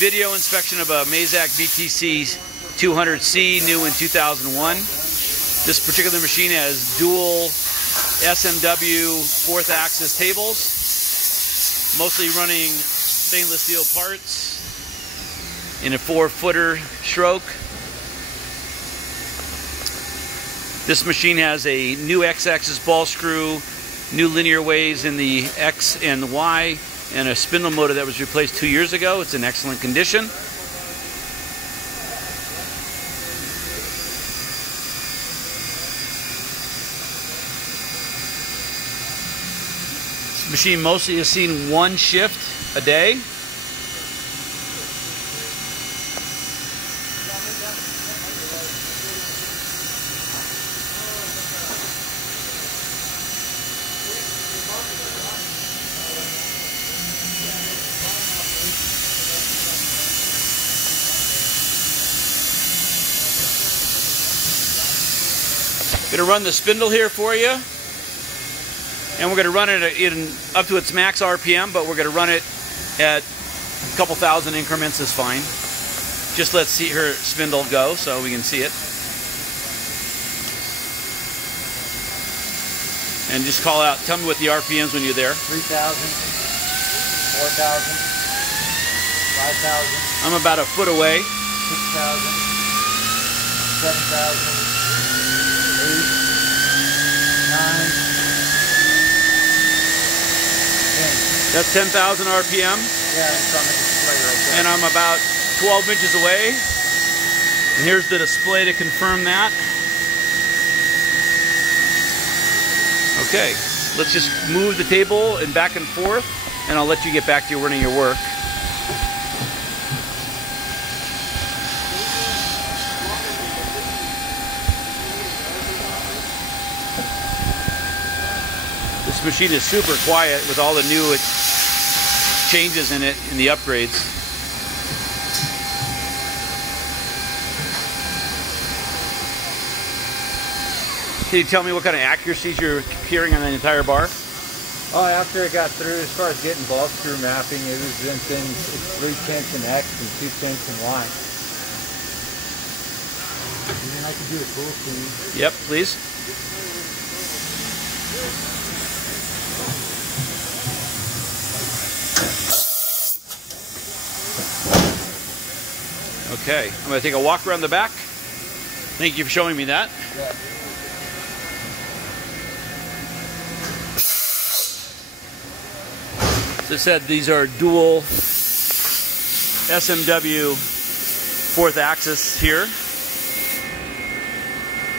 video inspection of a Mazak VTC 200C, new in 2001. This particular machine has dual SMW 4th axis tables, mostly running stainless steel parts in a 4-footer stroke. This machine has a new X-axis ball screw, new linear ways in the X and the Y, and a spindle motor that was replaced 2 years ago. It's in excellent condition. This machine mostly has seen one shift a day. Going to run the spindle here for you, and we're going to run it up to its max RPM, but we're going to run it at a couple thousand increments is fine. Just let's see her spindle go so we can see it. And just call out, tell me what the RPMs when you're there. 3,000, 4,000, 5,000. I'm about a foot away. 6,000, 7,000. 8, 9, 10. That's 10,000 RPM. Yeah, it's on the display right there. And I'm about 12 inches away. And here's the display to confirm that. Okay, let's just move the table and back and forth, and I'll let you get back to running your work. This machine is super quiet with all the new changes in it and the upgrades. Can you tell me what kind of accuracies you're hearing on the entire bar? Oh, after it got through, as far as getting ball screw mapping, it was within 3/10 in X and 2/10 in Y. And then I could do a full clean. Yep, please. Okay, I'm going to take a walk around the back. Thank you for showing me that. Yeah. As I said, these are dual SMW 4th axis here.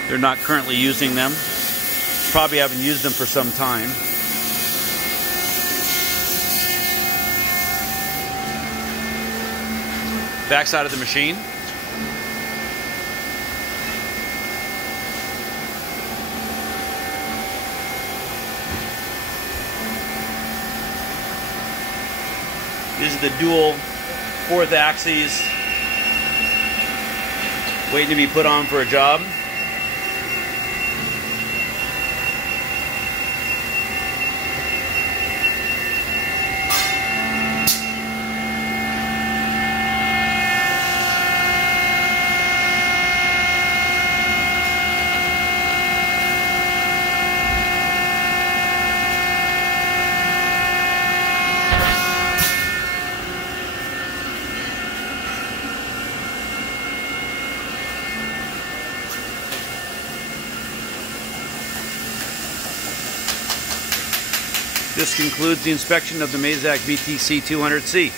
They're not currently using them. Probably haven't used them for some time. Back side of the machine. This is the dual 4th axis waiting to be put on for a job. This concludes the inspection of the Mazak VTC 200C.